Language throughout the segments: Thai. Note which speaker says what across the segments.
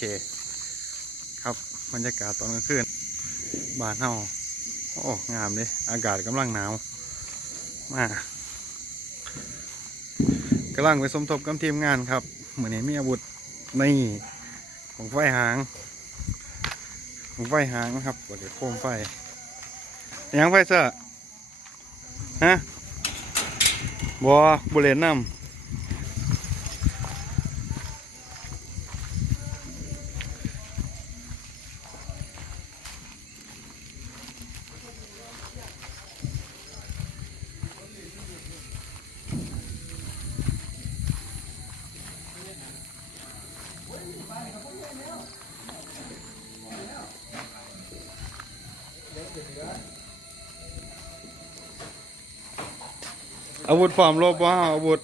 Speaker 1: เคครับบรรยากาศตอนกลางคืนบ้านเฮาโอ้งามเลยอากาศกำลังหนาวมากำลังไปสมทบกับทีมงานครับเหมือนนี้มีอาวุธนี่ของไฟหางของไฟหางนะครับกดเดี๋ยวโคมไฟยังไฟเสอฮะบอบุเลนน้ำ ธความรบว่าอาวุธ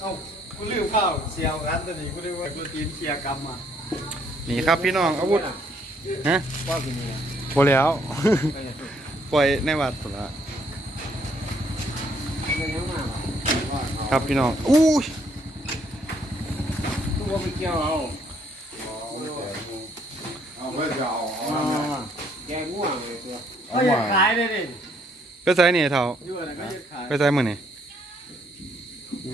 Speaker 2: เอ้ากูลืมข้าวเชียวกันตอนนี้กูลืมว่ากูตีนเคลียร์กรรมอะ
Speaker 1: นี่ครับพี่น้องอาวุธฮะ
Speaker 2: ว่ากูมี
Speaker 1: พอแล้วปล่อยในวัดสุดละ
Speaker 2: ไม่ยังมากว่า
Speaker 1: ครับพี่น้องอู้ย
Speaker 2: กูว่าไปเกี่ยวเอา
Speaker 3: เอาเพื่อจะเอาเอา
Speaker 2: อ่า
Speaker 3: น้ำเนี่ย
Speaker 2: แกง่วงเลยตัว
Speaker 3: เอา
Speaker 2: ก็อยา
Speaker 3: มา
Speaker 2: กขายเลยดิ
Speaker 1: ไปใส่นี่เท่า
Speaker 2: อยู่อะไรก็อยากขาย
Speaker 1: ไปใส่มือนี่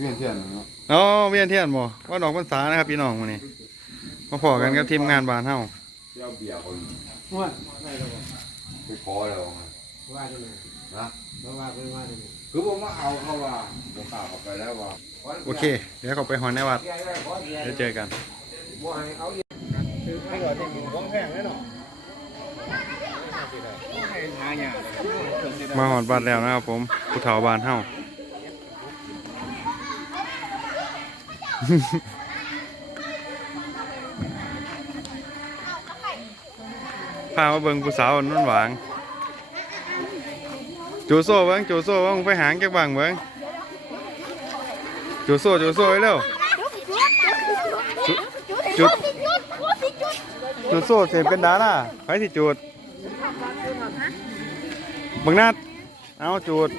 Speaker 3: เวียนเทียนเนาะ
Speaker 1: อ๋อเวียนเทียนบ่ว่าดอกพรรษานะครับพี่น้องมือนี่มาพอกันกับทีมงานบานเฮา
Speaker 3: เที่ยวเบียร์คน
Speaker 2: ง่วงไม่หรอก
Speaker 3: ไปขอแล้ว
Speaker 2: ว่าจังไง
Speaker 3: นะ
Speaker 2: ว่าเป็นว่าจังไง
Speaker 3: คือผมมาเอาเขาว่าผมกล่าวเขาไปแล้วว่า
Speaker 1: โอเค เดี๋ยวเขาไปหอนในวัดเดี๋ยวเจอกัน
Speaker 2: บ่ ให้เอาอีกให้ก่อนจะกินของแพงแน่นอนหาอย่าง
Speaker 1: มาหอดวัดแล้วนะครับผมผู้เฒ่าบ้านเฮาพามาเบิ่งผู้สาวนุ่นหวางจูโซ่เบิ่งจูโซ่เบิ่งไปหางจักบังเบิ่งจูโซ่จูโซ่ไว้เร็วจุด จูโซ่เสพเป็นดาราใครสิจูดบังนัดเอาจูด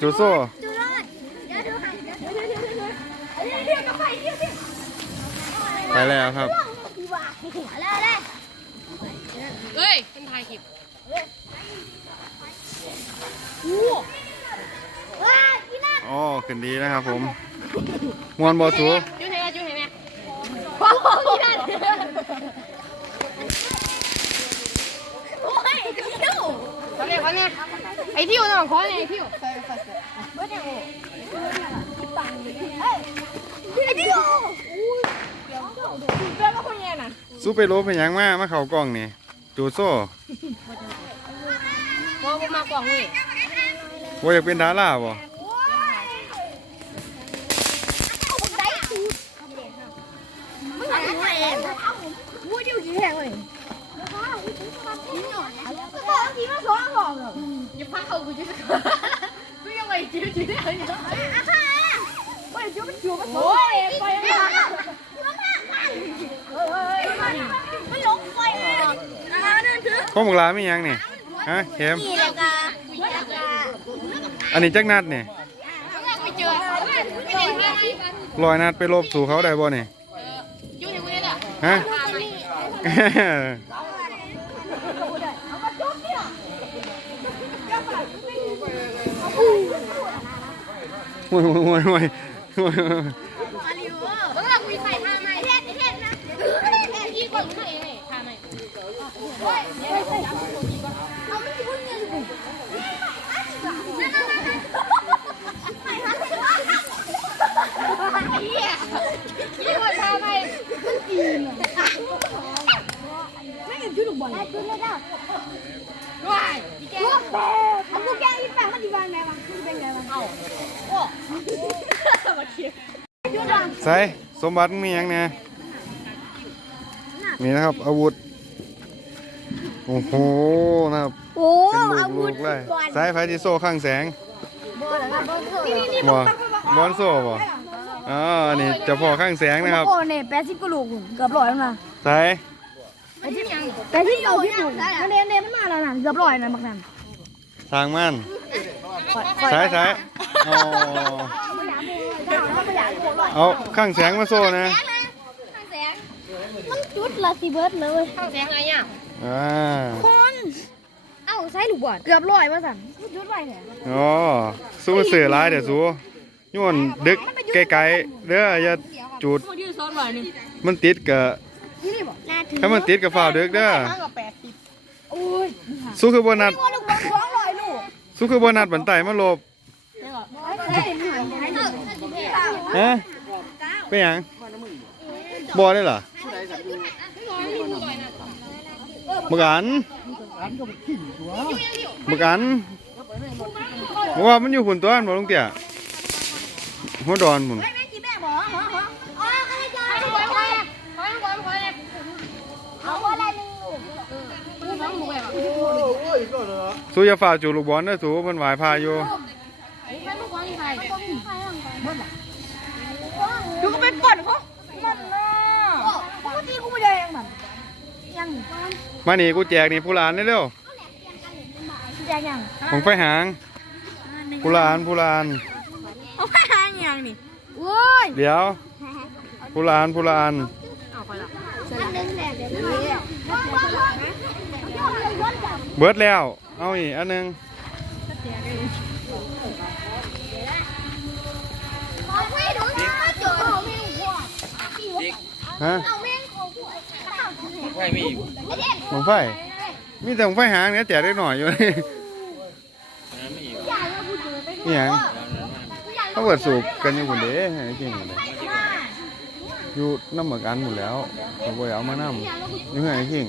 Speaker 1: จูโซ่
Speaker 4: จุรอดเดี๋ยวดูให้เดี๋ยวเดี๋ยวเดี๋ยวเดี๋ยวเดี๋ยวเดี๋ยวกับไฟเดี๋ยวเดี๋ยว
Speaker 1: ไปแล้วครับ
Speaker 4: ดีว่าอะไรอะไร
Speaker 5: เอ้ยเป็นถ่ายคลิป
Speaker 4: โอ้ว้าพี่นัท
Speaker 1: อ๋อขึ้นดีนะครับผมมวนบอสู
Speaker 5: ยูเห็ นไหมยูเห็นไหม
Speaker 4: โอ้พี่นัทโอ้ยคิว
Speaker 5: ทำเรียกว่าเนี่ยไอ้ทิวน้องขอเนี่ยไอ้ทิว
Speaker 4: เมื่อไอ้ตังค์เฮ้ยไอ้ดิโอ้ยเดี๋ยว
Speaker 5: ก็ข่อนก็คนเงี้ยน่ะ
Speaker 1: สู้ไปรู้เป็นหยังมามาเข่ากล้องนี่จูโซ่
Speaker 5: มอมากล่องเว้ย
Speaker 1: ว่าอยากเป็นดาราบ่
Speaker 5: อย่าพักเขากูจะกูยังไม่จิ้วจิ้วได้เลย
Speaker 4: อาค่ะไปจิ้วไปจิ้วไปโอ้ยไปเลยมันหลงไปเลยอ่าเดินถือ
Speaker 1: ข้อมูลลามีหยังนี่ฮะเข็ม
Speaker 4: นี่แหละกา
Speaker 1: อันนี้จักนัดนี่
Speaker 5: ไม่เจอไม่เห็นไม่เห็น
Speaker 1: ลอยนัดไปลบสู่เขาได้บ่นี่
Speaker 5: ยูเห็นกูเนี่ยแหละ
Speaker 1: ฮะ
Speaker 5: พามา
Speaker 1: โอ้ยโอ้ยโอ้ยโอ้ยโอ้ย
Speaker 5: เมื่อกูใส่ผ้าไหมเฮ็ดเฮ็ดนะยี่ก่อนไม่เองผ้าไหม ยี่ก่อนผ้าไหม
Speaker 4: ไม่เห็นชื่อลูกบอลเลยไม่ได้
Speaker 5: ว้ายพี่แก
Speaker 4: ลูกแปดทำลูกแก้วอีแปดมันดีบ้างแม่บ้างคือเป็นไงบ้างเอาโอ้มาเคียยืดหลัง
Speaker 1: ใส่สมบัติมีหยังเนี่ยนี่นะครับอาวุธ โอ้โหนะครับ
Speaker 4: โอ้
Speaker 1: เป็นลู
Speaker 4: อากวุ
Speaker 1: ลู
Speaker 4: ธ
Speaker 1: กเลย
Speaker 4: บอล
Speaker 1: สายไฟที่โซ่ข้างแสง
Speaker 4: บอ
Speaker 1: บ่บอลโซ่บ่อ๋ออันนี้เจะพอข้างแสงนะครับ
Speaker 4: โอ้เนี่ยแปดสิบกว่าลูกเกือบร้อยแล้วนะ
Speaker 1: ใส่
Speaker 4: แปดสิบเก้าสิบลูกมันเดนเดนมันมาแล้วนะเกือบร้อยนะบักนั้น
Speaker 1: ทางมันใส่ใส่อ๋อ เอาข้างแสงมาโซ่นะ
Speaker 4: มันจุดละสิเบิร์ดเลย
Speaker 5: ข้างแสงอะไรอะ
Speaker 1: อ่า
Speaker 4: คนเอ้าใส่ลูกบอลเกือบร้อยมาสั่นจุดไว้เนี่ย
Speaker 1: อ๋อสู้เสือร้ายเดี๋ยวสู้ย้อนดึกไกลๆเด้ออย่าจุดมันติดกับ
Speaker 4: นี่นี่บอกน่าถือ
Speaker 1: ถ้ามันติดกับฝ้าวดึกเด้อ
Speaker 4: โอ้ย
Speaker 1: สู้คือบ่นัด
Speaker 4: ว่าลูกบอลสองร้อยลูก
Speaker 1: สู้คือบ่นัดบันไตมาหลบ ฮะเป็นหยังบ่ได้เหรอมึกอันมึกอันมึกว่ามันอยู่หุ่นตัวนั้นบ่ลุงเตี้ยหัวดอนหมุน
Speaker 4: แม่จีแม่บอกหมอหมออ๋อก็ให้จ้า
Speaker 5: ขอให้ขอให้ขอให้ขอให้ขอให้
Speaker 4: เอาอะไรหนึ่ง
Speaker 1: สู้อย่าฝ่าจูลูกบอลเด้อสู้เพิ่นหวายพาอยู่
Speaker 5: ไม่ต้องขอให้ใคร
Speaker 4: ดูก็เป็นก่อนเขามันน่ะปกติกูไม่ได้ยังมันยัง
Speaker 1: มานี่กูแจกนี่ผู้หลานเร็ว
Speaker 4: ยังยัง
Speaker 1: ๆของไฟหางผู้หลานผู้หลาน
Speaker 4: เอาไปหาอย่างนี่โว้ย
Speaker 1: เดี๋ยวผู้หลานผู้หลาน
Speaker 4: อันนึงแหละเดี๋ยวนี้
Speaker 1: เบิดแล้ว เอาอีกอันหนึง
Speaker 4: เอาไปดูนะจุดเอาแม่งหัว
Speaker 1: ฮะ
Speaker 4: เอาแม่งของหัว
Speaker 3: ไฟไม่อยู่
Speaker 1: ของไฟ มีแต่ของไฟหางเนี่ยแจกได้หน่อยอยู่นี่
Speaker 4: อย่าเราพูดเจอไป
Speaker 1: นี่หยังเขาเปิดสูบกันอยู่คนเด้ไอ้จริงเลยอยู่น้ำเหมือนกันหมดแล้วเขาบ่อยากเอามาน้ำนี่ไงไอ้จริง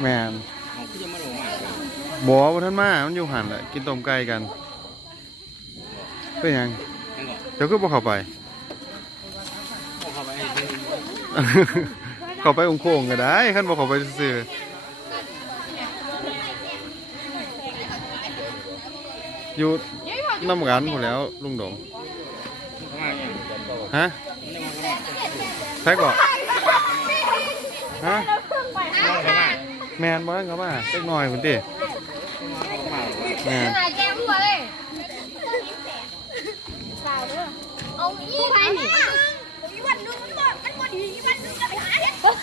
Speaker 1: แมนบอกว่าท่านมา มันอยู่หันแหละกินต้มไก่กันเป็นหยังเจ้าคือบ่เข้าไป เข้าไปองค์โค้งก็ได้ขั้นบ่เข้าไปซื่ออยู่น้ำกันหมดแล้วลุงดงฮะใช่ก่อนฮะแมนบ้านเขามาเล็กน้อยคนติแมน
Speaker 5: นายแก้วรัวเลยเอาอีใ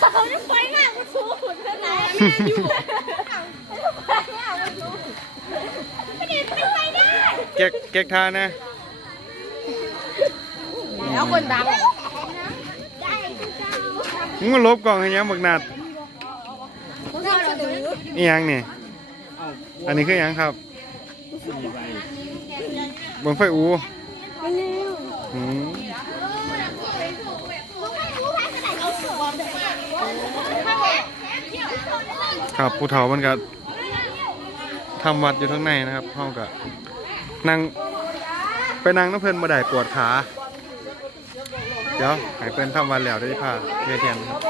Speaker 5: เห็
Speaker 4: ดเอาจะไปง่ายกูสู้หุ่นเท่าไหร่อยู่ไปง่ากูสู้ไม่ได้เป็นไปได้
Speaker 1: เก๊กเก๊กทานะ
Speaker 5: แล้วคนดัง
Speaker 1: มึงลบกล่องให้ยังบักนัดนี่ยังนี่อันนี้คือยังครับบังไฟอูอืม ครับผู้เฒ่ามันก็ทำวัดอยู่ข้างในนะครับห้องก็นั่งไปนั่งน้ำเพลินมาได้ปวดขา เดี๋ยวหายเพิ่นทำวันแล้วได้พาเรียนเทียนครับ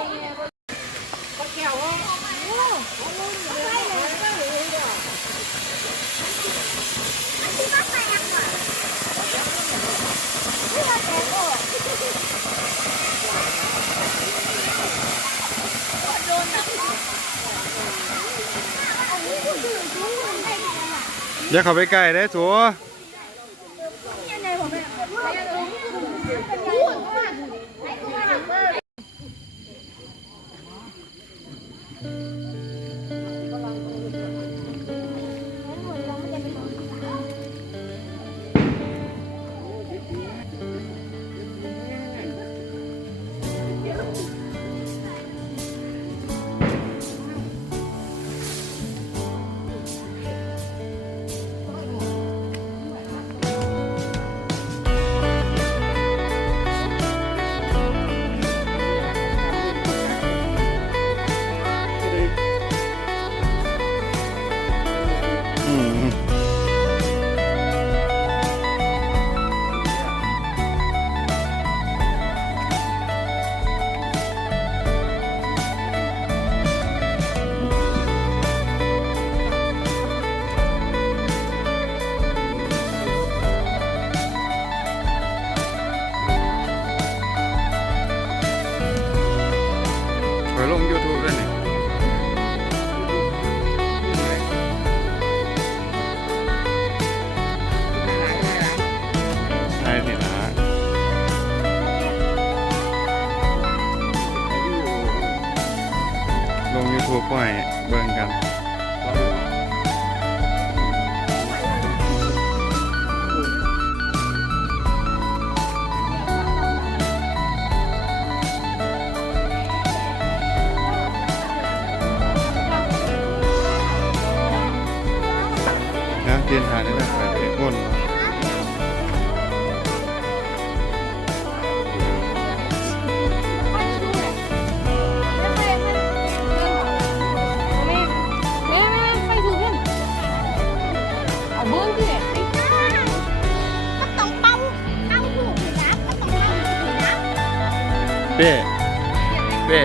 Speaker 1: อย่าเข้าไปใกล้ได้สัว กัน เอา
Speaker 5: เบิ้งดิ
Speaker 4: ก็ต้องเป่าเป่าถูกเลยนะก็ต้องเป่าถูกเลยนะ
Speaker 1: เป้เป้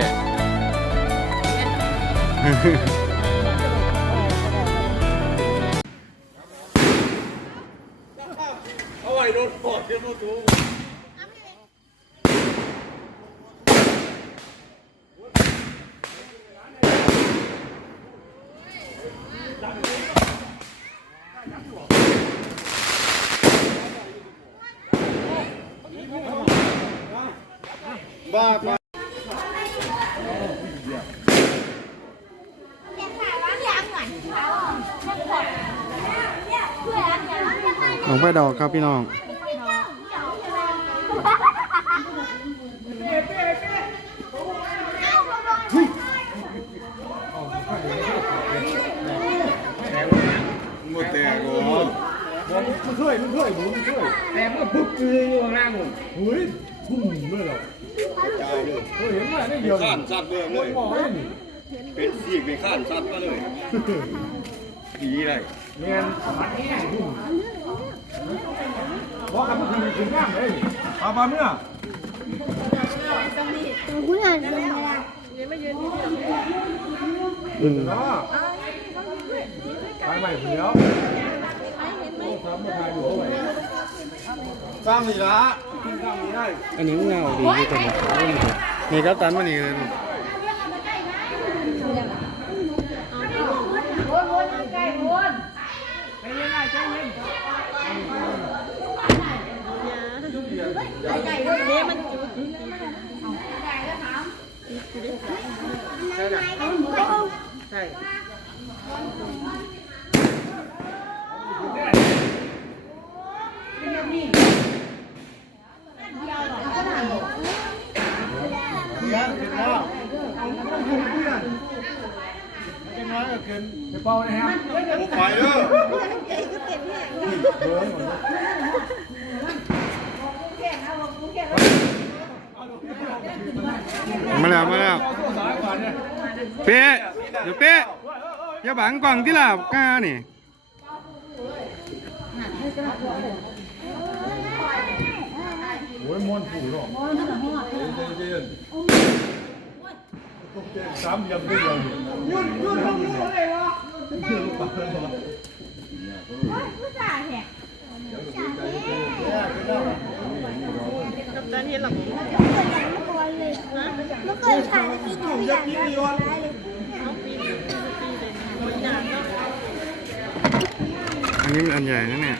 Speaker 2: ห
Speaker 4: น่อยขาอ่อนแค่ขอดเนี่ยเพื่อนล้างยาง
Speaker 1: น้องไฟดอกครับพี่น้อง
Speaker 2: หมดแต่ก่อนมันเคยมันเคยหมูมันเคย
Speaker 3: แต่มันก็ปุ๊บเลยอยู่ข้างล่างผม
Speaker 2: เฮ้ยพุ่งเลยเหรอใจ เลยเป็นไหมนี่เดียวข้านซัดเลยเลยเป็นสีกเป็นข้านซัดมาเลยดีเลย
Speaker 3: เรียนมันแห้งพุ่ง
Speaker 2: บอกกันเมื่อคืนคืนง่ามเลยเอามาเมื่อ
Speaker 4: คุณอ่านยังไง
Speaker 2: อืมแล้วไปใหม่เดียวสามมาทายอยู่เท่าไหร่สามนี่ละ
Speaker 1: อันนี้เงาดีที่ตัวนี้นี่ครับตันมานี่เลยลูก
Speaker 2: ยัง เป่า
Speaker 3: นะครับ
Speaker 2: ไปเด้อ
Speaker 1: มาแล้วมาแล้วเป้เดี๋ยวเป้อย่าบังกล่องที่หลับก้านี่
Speaker 2: โอ้ยมวนผูหรอกเย็น สามเหลี่ยมด้วยเดียยุ่นยุ่นทำยุ่นอะไรวะยุ่นลูกปเลยเหรอ
Speaker 4: ผู้ชายแหก
Speaker 5: กับตาเห็นหรอ
Speaker 4: เมื่อก่อนเลยเมื่อก่อนผ่านปีทุกอย่างได้เลย
Speaker 1: อันนี้มันอันใหญ่นะ
Speaker 3: เนี่ย